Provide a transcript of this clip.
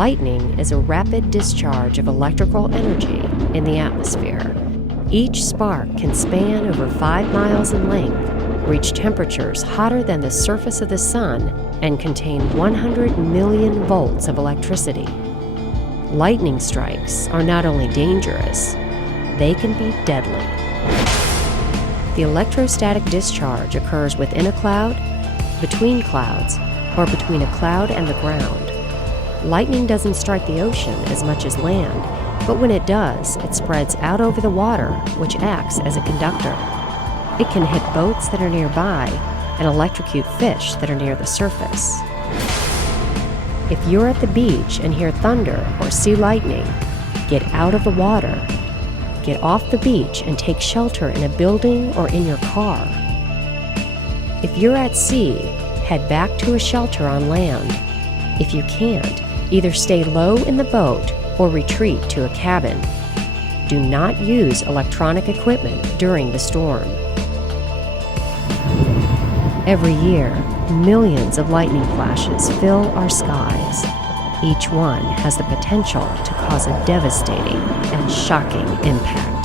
Lightning is a rapid discharge of electrical energy in the atmosphere. Each spark can span over 5 miles in length, reach temperatures hotter than the surface of the sun, and contain 100 million volts of electricity. Lightning strikes are not only dangerous, they can be deadly. The electrostatic discharge occurs within a cloud, between clouds, or between a cloud and the ground. Lightning doesn't strike the ocean as much as land, but when it does, it spreads out over the water, which acts as a conductor. It can hit boats that are nearby and electrocute fish that are near the surface. If you're at the beach and hear thunder or see lightning, get out of the water. Get off the beach and take shelter in a building or in your car. If you're at sea, head back to a shelter on land. If you can't, either stay low in the boat or retreat to a cabin. Do not use electronic equipment during the storm. Every year, millions of lightning flashes fill our skies. Each one has the potential to cause a devastating and shocking impact.